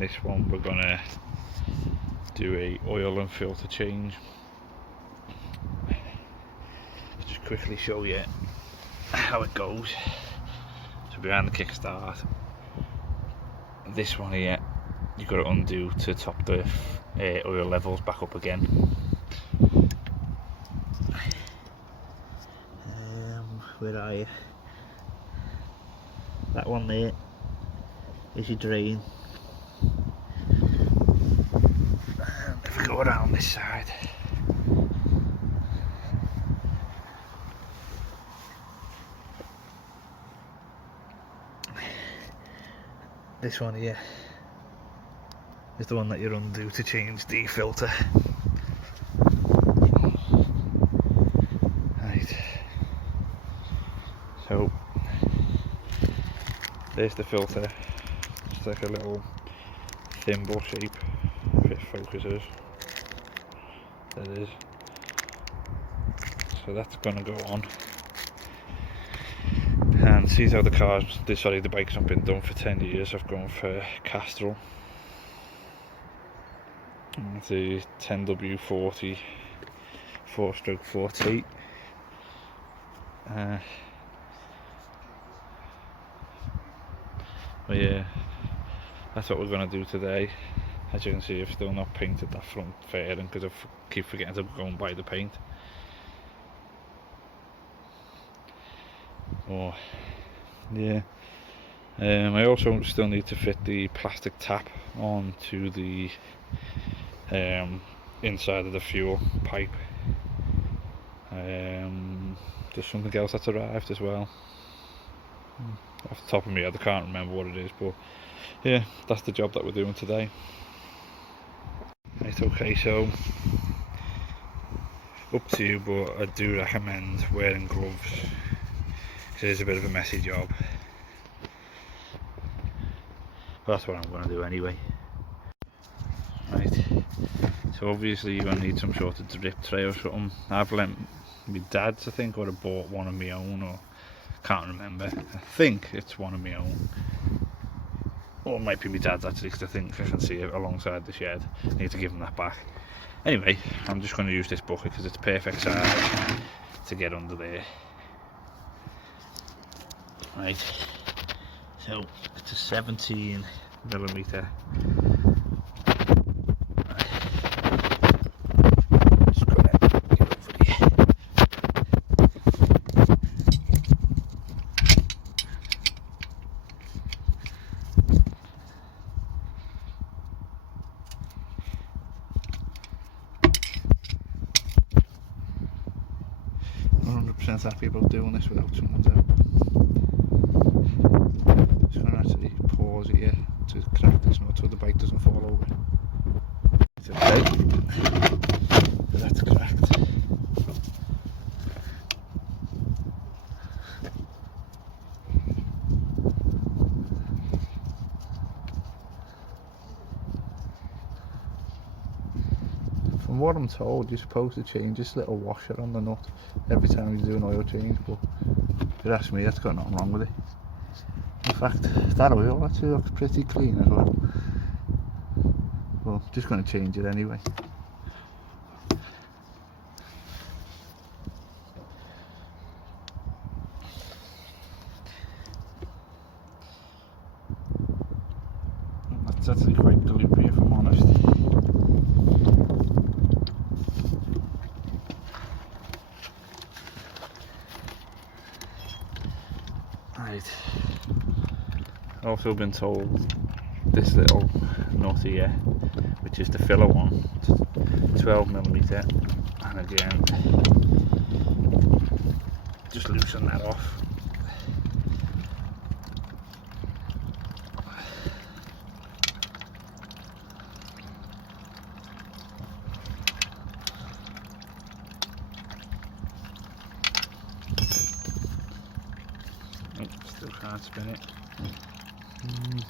this one we're gonna do a oil and filter change. Just quickly show you how it goes. So behind the kickstart, this one here, you've got to undo to top the oil levels back up again. Where are you? That one there is your drain. And if we go around this side, this one here is the one that you undo to change the filter. Right. So there's the filter. It's like a little thimble shape, if it focuses. There it is. So that's gonna go on. And see how the the bike's not been done for 10 years. I've gone for Castrol. It's a 10W40 4/48. But yeah, that's what we're going to do today. As you can see, I've still not painted that front fairing because I keep forgetting to go and buy the paint. Oh yeah, I also still need to fit the plastic tap onto the inside of the fuel pipe. There's something else that's arrived as well. Off the top of my head I can't remember what it is, but yeah, that's the job that we're doing today. Right, okay, so up to you, but I do recommend wearing gloves because it is a bit of a messy job. But that's what I'm going to do anyway. Right, so obviously you're going to need some sort of drip tray or something. I've lent my dad's, I think, or I bought one of my own, or can't remember. I think it's one of my own, or it might be my dad's actually, because I think I can see it alongside the shed. I need to give him that back. Anyway, I'm just going to use this bucket because it's perfect size to get under there. Right, so it's a 17mm. Happy about doing this without someone's help. Just going to actually pause it here to crack this nut so the bike doesn't fall over. It's okay. So that's cracked. From what I'm told, you're supposed to change this little washer on the nut every time you do an oil change, but if you ask me, that's got nothing wrong with it. In fact, that oil actually looks pretty clean as well. Well, just going to change it anyway. That's actually quite gloomy, if I'm honest. Right. I've also been told this little nut here, which is the filler one, 12mm, and again, just loosen that off. Still can't spin it.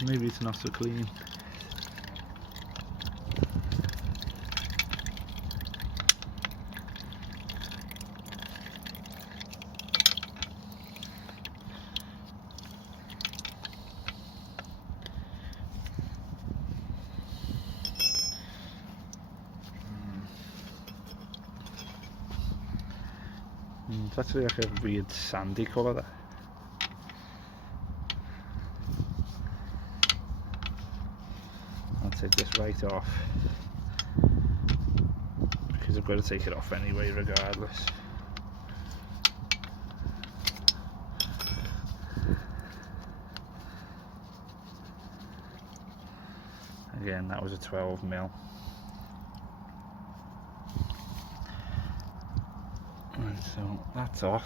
Maybe it's not so clean. It's actually like a weird sandy colour there. I'll take this right off because I've got to take it off anyway regardless. Again, that was a 12mm. Right, so that's off.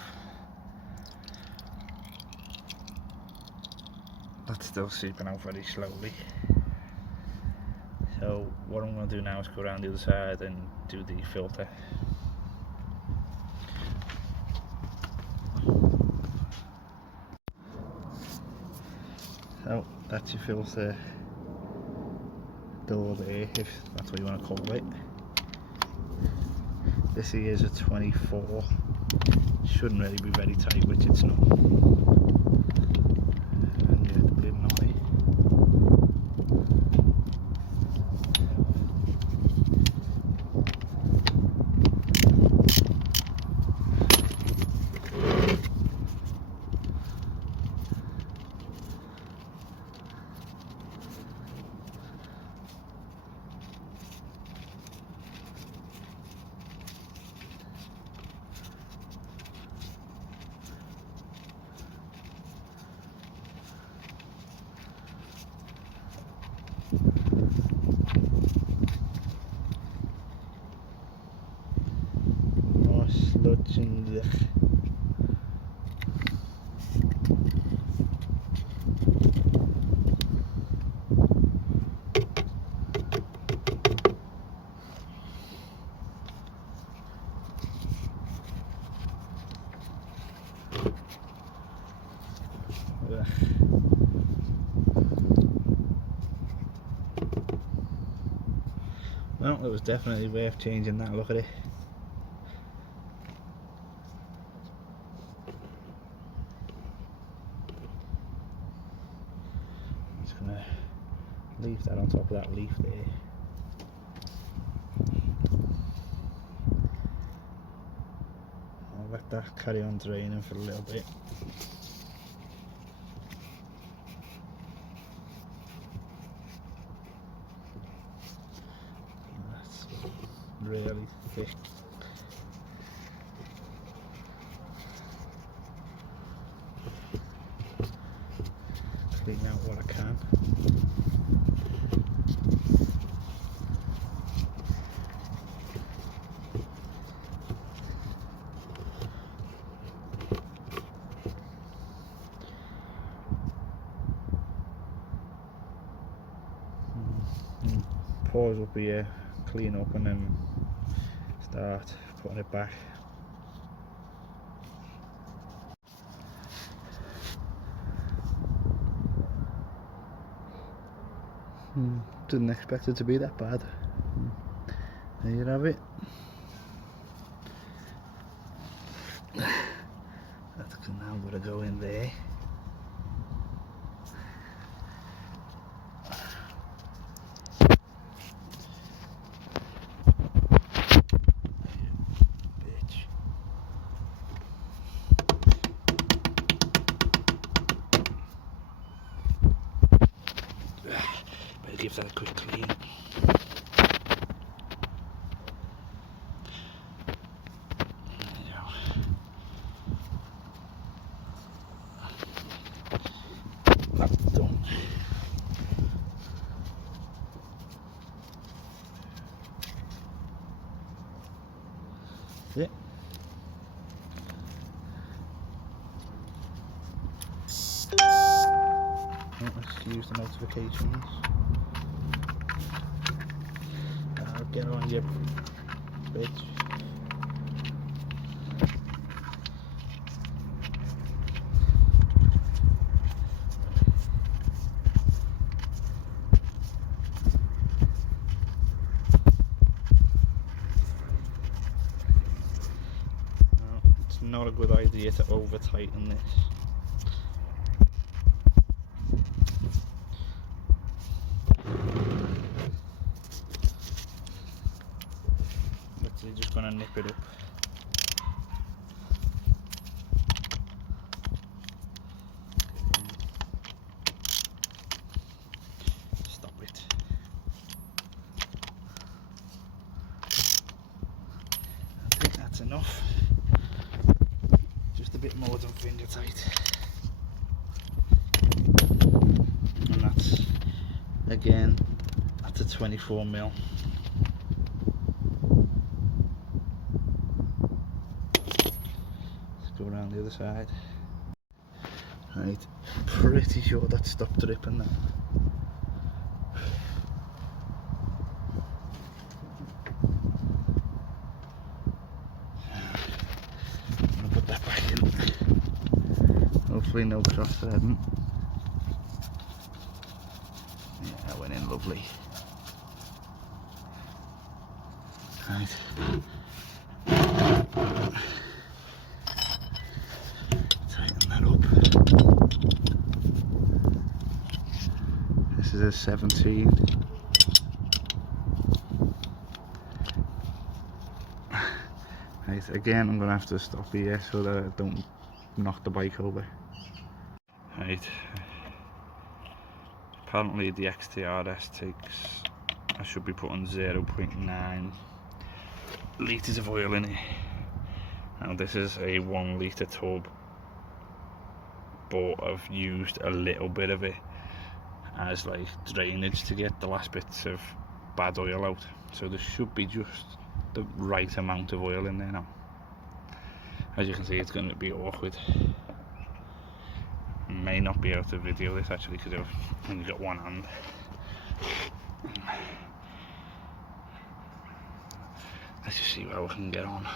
That's still seeping out very slowly. So what I'm going to do now is go around the other side and do the filter. So that's your filter door there, if that's what you want to call it. This here is a 24. Shouldn't really be very tight, which it's not. And yeah, the bleeding on me. Sludge in there. Well, it was definitely worth changing that, look at it. I'm just going to leave that on top of that leaf there. I'll let that carry on draining for a little bit. That's really thick. Clean out what I can. Pause up here, clean up, and then start putting it back. Didn't expect it to be that bad. There you have it. That's now going to go in there. Give that a quick clean. There you go. That's done. That's it. Let's use the notifications. Get on your bitch. No, it's not a good idea to over tighten this. Just going to nip it up. enough. Just a bit more than finger tight. And that's, again, that's a 24mm. Let's go around the other side. Right, pretty sure that stopped dripping now. I'll put that back in. Hopefully no cross threading. Yeah, that went in lovely. Right. Tighten that up. This is a 17. Right, again I'm going to have to stop here so that I don't knock the bike over. Right. Apparently the xtrs takes, I should be putting 0.9 litres of oil in it. Now this is a 1 litre tub, but I've used a little bit of it as like drainage to get the last bits of bad oil out. So there should be just the right amount of oil in there now. As you can see, it's going to be awkward. May not be able to video this actually because I've only got one hand. Let's just see how we can get on.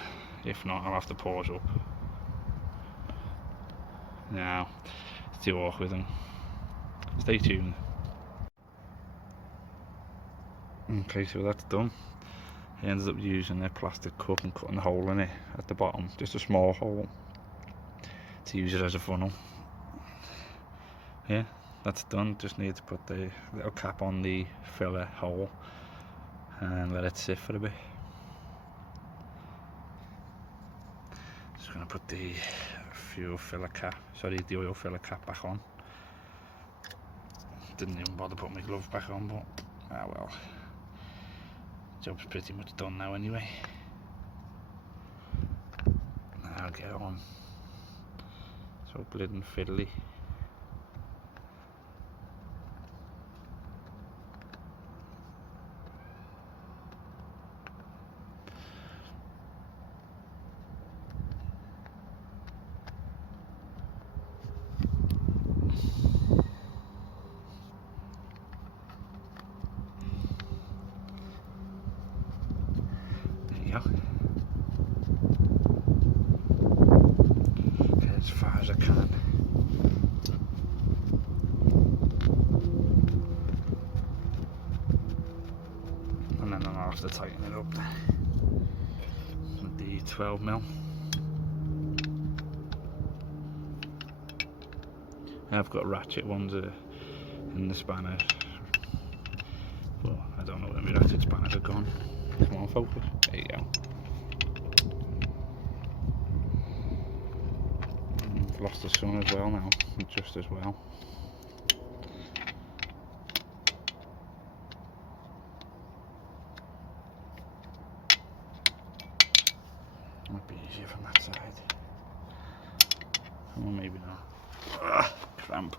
If not, I'll have to pause up. Now, it's too awkward and stay tuned. Okay, so that's done. I ended up using a plastic cup and cutting a hole in it at the bottom, just a small hole, to use it as a funnel. Yeah, that's done. Just need to put the little cap on the filler hole and let it sit for a bit. Just going to put the the oil filler cap back on. Didn't even bother putting my gloves back on, but ah well. Job's pretty much done now anyway. I'll get on. So bloody fiddly. Get as far as I can. And then I'll have to tighten it up with the 12mm. I've got ratchet ones in the spanners, but I don't know where my ratchet spanners are gone. Come on, focus. There you go. I've lost the sun as well now, just as well. Might be easier from that side. Or maybe not. Ugh, cramp.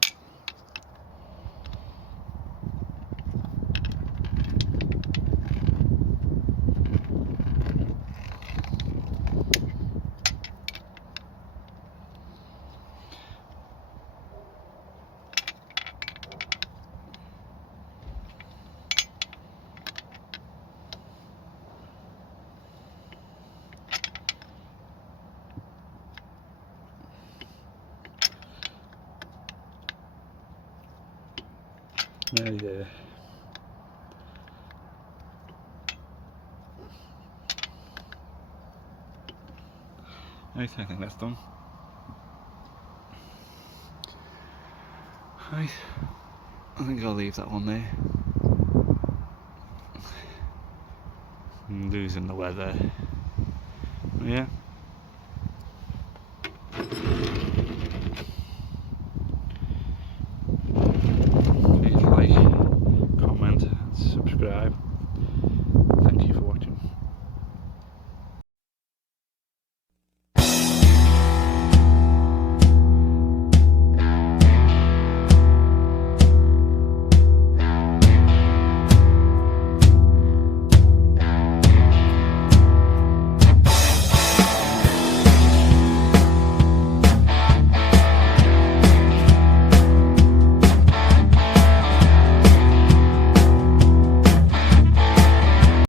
Yeah. Right, I think that's done. Right, I think I'll leave that one there. I'm losing the weather. Yeah.